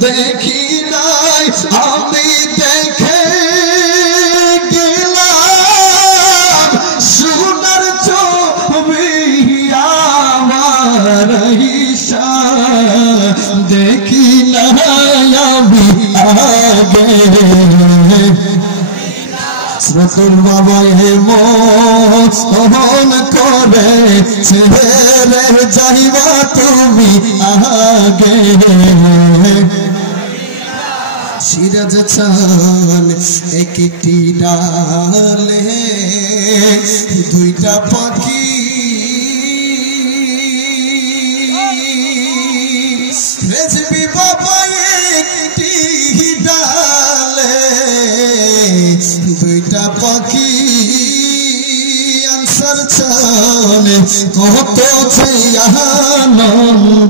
দেখি নাই আমি দেখে গেলাম সোনার ছবি আমার ঈশা দেখি নাই আমি আগে তোর বাবা মোহন করে ছেড়ে যাইবা তুমি আগে সিরাজ চান একটি ডালে দুইটা পাখি রেজবি বাবা একটি ডালে দুইটা পাখি আনসার চান কত আনন্দ